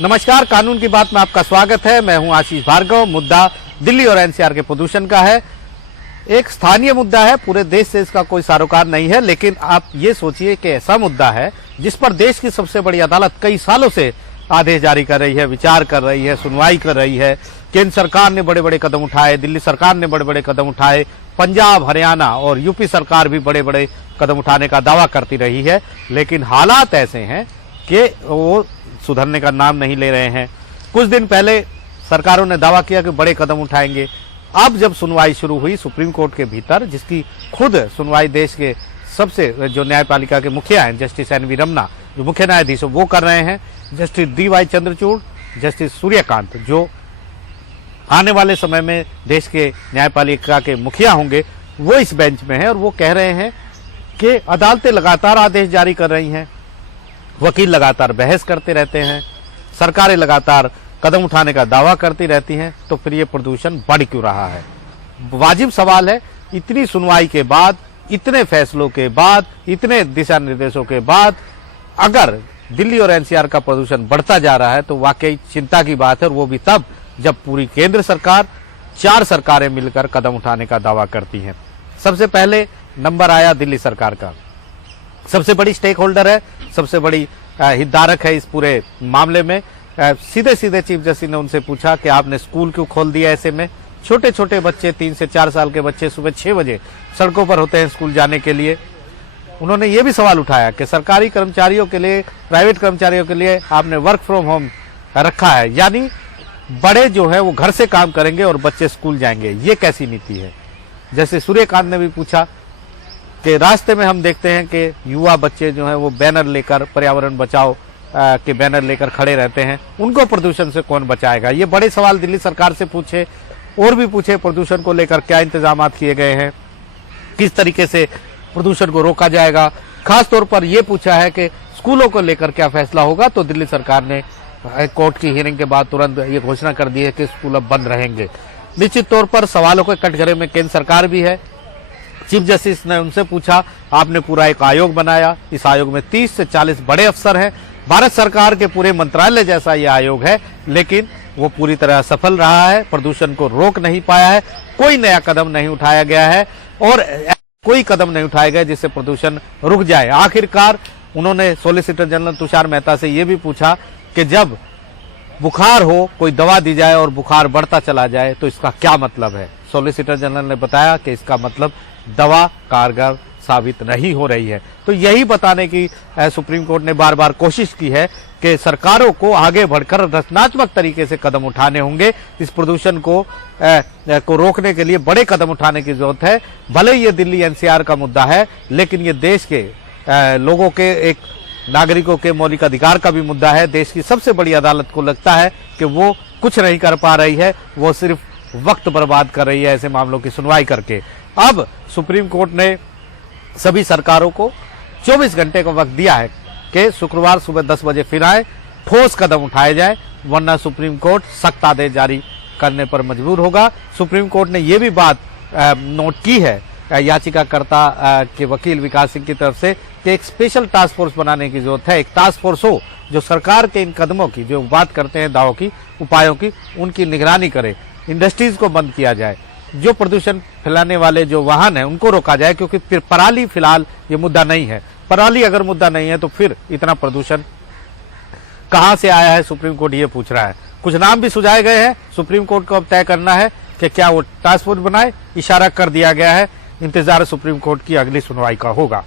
नमस्कार, कानून की बात में आपका स्वागत है। मैं हूं आशीष भार्गव। मुद्दा दिल्ली और एनसीआर के प्रदूषण का है। एक स्थानीय मुद्दा है, पूरे देश से इसका कोई सरोकार नहीं है, लेकिन आप ये सोचिए कि ऐसा मुद्दा है जिस पर देश की सबसे बड़ी अदालत कई सालों से आदेश जारी कर रही है, विचार कर रही है, सुनवाई कर रही है। केंद्र सरकार ने बड़े बड़े कदम उठाए, दिल्ली सरकार ने बड़े बड़े कदम उठाए, पंजाब, हरियाणा और यूपी सरकार भी बड़े बड़े कदम उठाने का दावा करती रही है, लेकिन हालात ऐसे हैं कि वो सुधरने का नाम नहीं ले रहे हैं। कुछ दिन पहले सरकारों ने दावा किया कि बड़े कदम उठाएंगे। अब जब सुनवाई शुरू हुई सुप्रीम कोर्ट के भीतर, जिसकी खुद सुनवाई देश के सबसे जो न्यायपालिका के मुखिया हैं, जस्टिस एन वी रमना जो मुख्य न्यायाधीश वो कर रहे हैं, justice D Y Chandrachud, justice Suryakant जो आने वाले समय में देश के न्यायपालिका के मुखिया होंगे, वो इस बेंच में हैं और वो कह रहे हैं कि अदालतें लगातार आदेश जारी कर रही हैं, वकील लगातार बहस करते रहते हैं, सरकारें लगातार कदम उठाने का दावा करती रहती हैं, तो फिर ये प्रदूषण बढ़ क्यों रहा है? वाजिब सवाल है। इतनी सुनवाई के बाद, इतने फैसलों के बाद, इतने दिशा निर्देशों के बाद अगर दिल्ली और एनसीआर का प्रदूषण बढ़ता जा रहा है तो वाकई चिंता की बात है, और वो भी तब जब पूरी केंद्र सरकार, 4 सरकारें मिलकर कदम उठाने का दावा करती हैं। सबसे पहले नंबर आया दिल्ली सरकार का। सबसे बड़ी स्टेक होल्डर है, सबसे बड़ी हितधारक है इस पूरे मामले में। सीधे सीधे चीफ जस्टिस ने उनसे पूछा कि आपने स्कूल क्यों खोल दिया? ऐसे में छोटे छोटे बच्चे, 3 से 4 साल के बच्चे सुबह 6 बजे सड़कों पर होते हैं स्कूल जाने के लिए। उन्होंने ये भी सवाल उठाया कि सरकारी कर्मचारियों के लिए, प्राइवेट कर्मचारियों के लिए आपने वर्क फ्रॉम होम रखा है, यानी बड़े जो है वो घर से काम करेंगे और बच्चे स्कूल जाएंगे, ये कैसी नीति है? जैसे सूर्यकांत ने भी पूछा कि रास्ते में हम देखते हैं कि युवा बच्चे जो हैं वो बैनर लेकर, पर्यावरण बचाओ के बैनर लेकर खड़े रहते हैं, उनको प्रदूषण से कौन बचाएगा? ये बड़े सवाल दिल्ली सरकार से पूछे, और भी पूछे प्रदूषण को लेकर क्या इंतजाम किए गए हैं, किस तरीके से प्रदूषण को रोका जाएगा। खास तौर पर यह पूछा है कि स्कूलों को लेकर क्या फैसला होगा। तो दिल्ली सरकार ने कोर्ट की हियरिंग के बाद तुरंत ये घोषणा कर दी है कि स्कूल अब बंद रहेंगे। निश्चित तौर पर सवालों के कटघरे में केंद्र सरकार भी है। चीफ जस्टिस ने उनसे पूछा, आपने पूरा एक आयोग बनाया, इस आयोग में 30 से 40 बड़े अफसर हैं, भारत सरकार के पूरे मंत्रालय जैसा ये आयोग है, लेकिन वो पूरी तरह सफल रहा है, प्रदूषण को रोक नहीं पाया है, कोई नया कदम नहीं उठाया गया है और कोई कदम नहीं उठाया गया जिससे प्रदूषण रुक जाए। आखिरकार उन्होंने सॉलिसिटर जनरल तुषार मेहता से ये भी पूछा कि जब बुखार हो, कोई दवा दी जाए और बुखार बढ़ता चला जाए तो इसका क्या मतलब है? सॉलिसिटर जनरल ने बताया कि इसका मतलब दवा कारगर साबित नहीं हो रही है। तो यही बताने की सुप्रीम कोर्ट ने बार बार कोशिश की है कि सरकारों को आगे बढ़कर रचनात्मक तरीके से कदम उठाने होंगे। इस प्रदूषण को रोकने के लिए बड़े कदम उठाने की जरूरत है। भले ये दिल्ली एनसीआर का मुद्दा है, लेकिन ये देश के लोगों के, एक नागरिकों के मौलिक अधिकार का भी मुद्दा है। देश की सबसे बड़ी अदालत को लगता है कि वो कुछ नहीं कर पा रही है, वो सिर्फ वक्त बर्बाद कर रही है ऐसे मामलों की सुनवाई करके। अब सुप्रीम कोर्ट ने सभी सरकारों को 24 घंटे का वक्त दिया है कि शुक्रवार सुबह 10 बजे फिर आए, ठोस कदम उठाए जाए, वरना सुप्रीम कोर्ट सख्त आदेश जारी करने पर मजबूर होगा। सुप्रीम कोर्ट ने यह भी बात नोट की है याचिकाकर्ता के वकील विकास सिंह की तरफ से कि एक स्पेशल टास्क फोर्स बनाने की जरूरत है। एक टास्क फोर्स हो जो सरकार के इन कदमों की, जो बात करते हैं दावों की, उपायों की, उनकी निगरानी करे। इंडस्ट्रीज को बंद किया जाए, जो प्रदूषण फैलाने वाले जो वाहन है उनको रोका जाए, क्योंकि फिर पराली फिलहाल ये मुद्दा नहीं है। पराली अगर मुद्दा नहीं है तो फिर इतना प्रदूषण कहां से आया है, सुप्रीम कोर्ट ये पूछ रहा है। कुछ नाम भी सुझाए गए हैं, सुप्रीम कोर्ट को अब तय करना है कि क्या वो टास्क फोर्स बनाए। इशारा कर दिया गया है, इंतजार सुप्रीम कोर्ट की अगली सुनवाई का होगा।